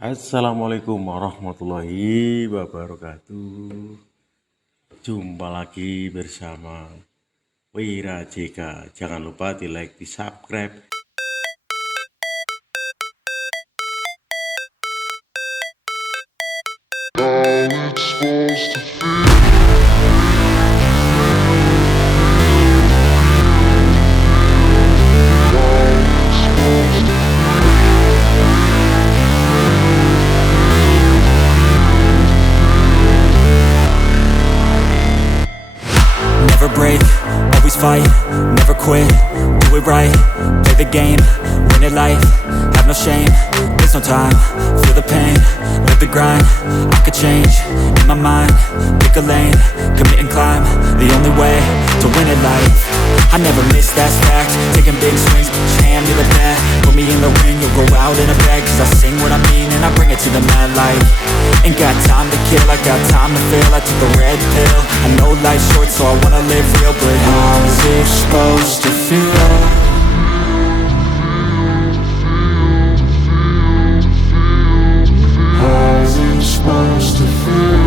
Assalamualaikum warahmatullahi wabarakatuh. Jumpa lagi bersama Wira JK. Jangan lupa di like, di subscribe. Never break, always fight, never quit, do it right, play the game, win it life, have no shame, there's no time, feel the pain, live the grind, I could change, in my mind, pick a lane, commit and climb, the only way to win it life, I never miss, that's fact, taking big swings, hand me the bat, put me in the ring, you'll go out in a bag, cause I sing what I mean and I bring it to the mad light, ain't got time to kill, I got time to feel, I took the red pill, I know life's short so I wanna live real, but how's it supposed to feel? How's it supposed to feel?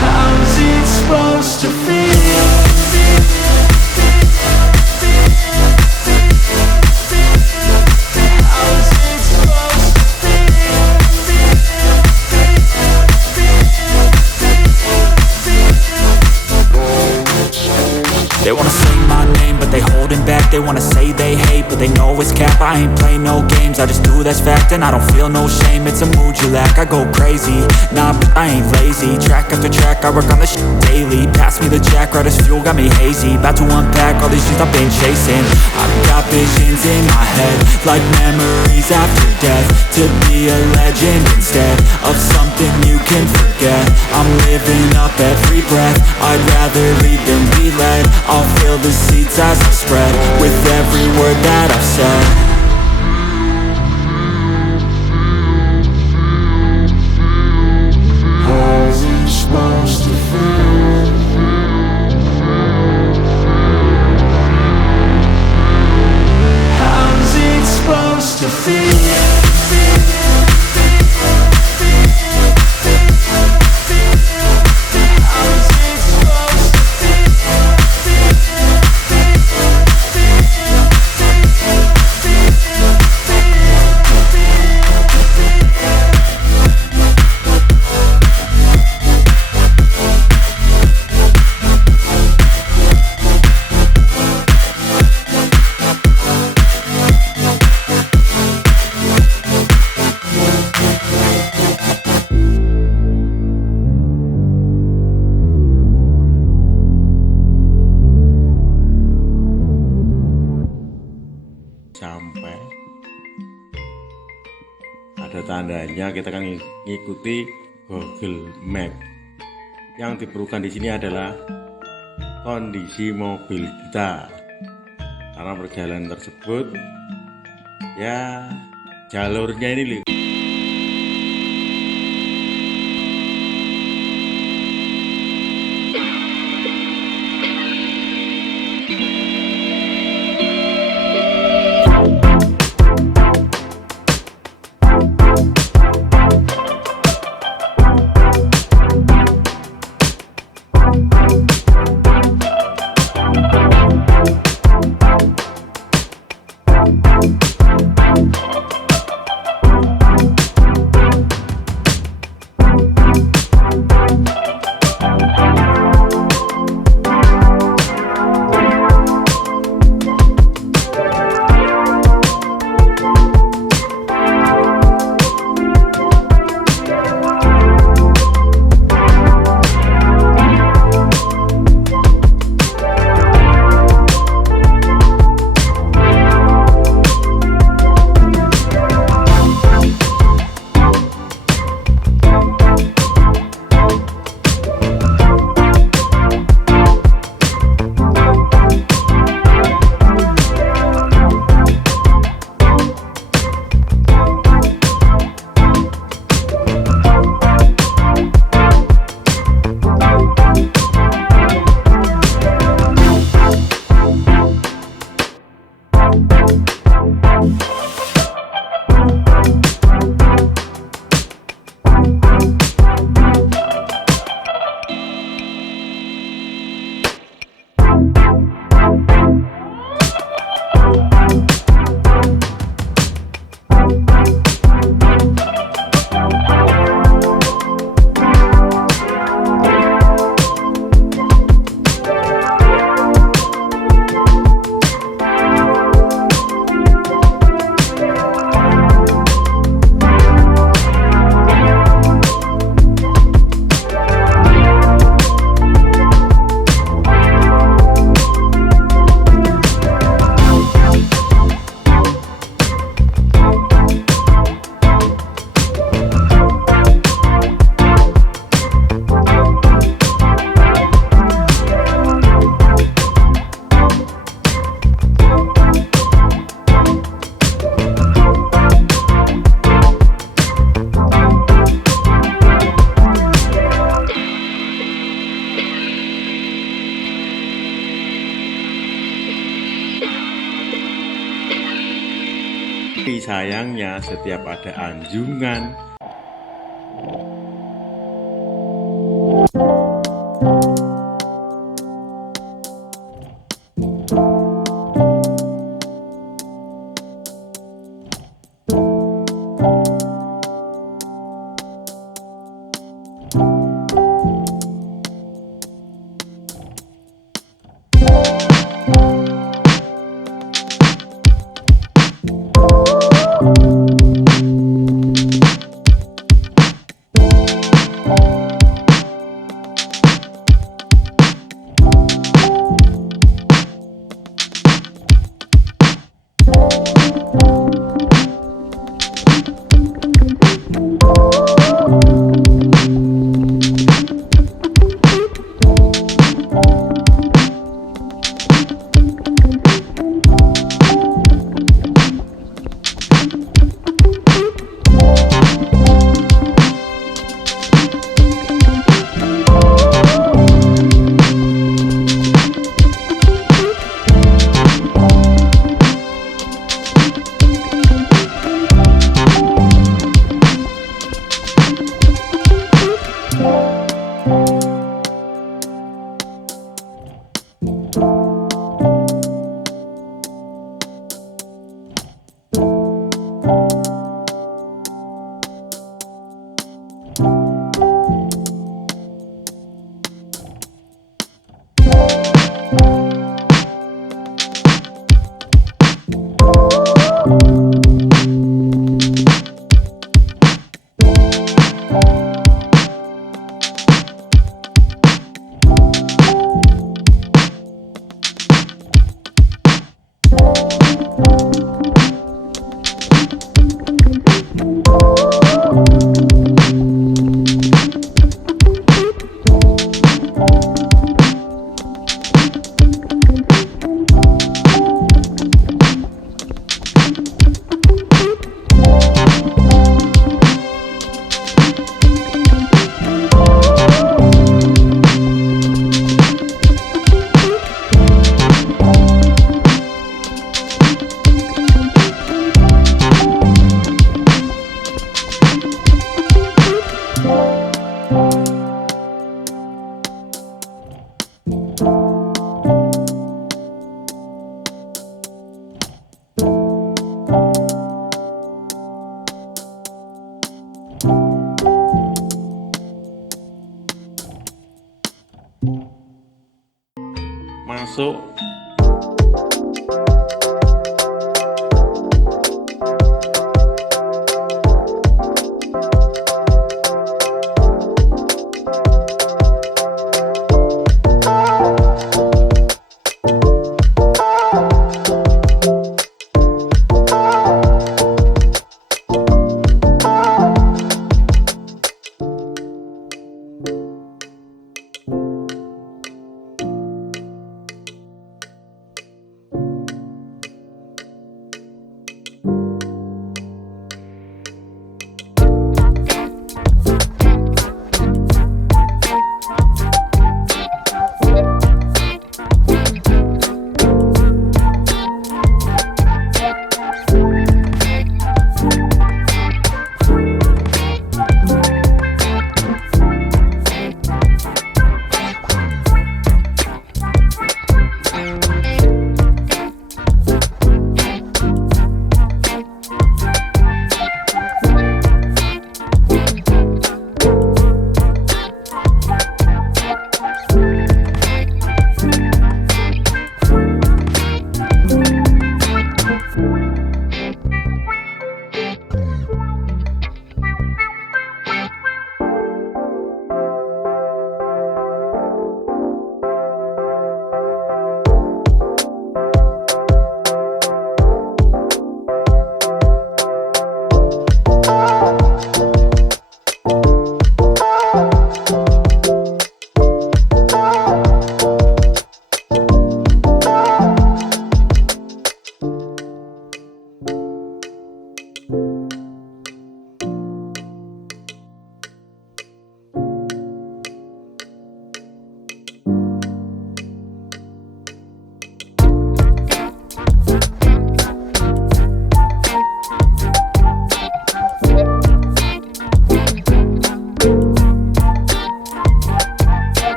How's it supposed to feel? They wanna say my name, but they holding back. They wanna say they hate, but they know it's cap. I ain't play no games, I just do that's fact. And I don't feel no shame, it's a mood you lack. I go crazy, nah, but I ain't lazy. Track after track, I work on this shit daily. Pass me the jack, right as fuel, got me hazy. About to unpack all these things I've been chasing. I've got visions in my head, like memories after death. To be a legend instead of something you can forget. I'm living up every breath, I'd rather lead than be led. I'll fill the seats as I spread with every word that I've said. How's it supposed to feel? How's it supposed to feel? Sampai ada tandanya kita kan ngikuti Google Map. Yang diperlukan di sini adalah kondisi mobil kita, karena perjalanan tersebut ya jalurnya ini Tapi sayangnya setiap ada anjungan masuk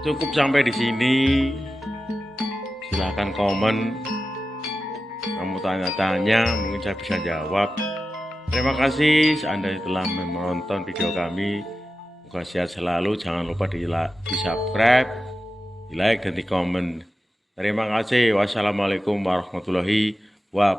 cukup sampai di sini. Silahkan komen, kamu tanya-tanya, mungkin saya bisa jawab. Terima kasih Anda telah menonton video kami. Semoga sehat selalu. Jangan lupa di subscribe, di like, dan di komen. Terima kasih. Wassalamualaikum warahmatullahi wabarakatuh.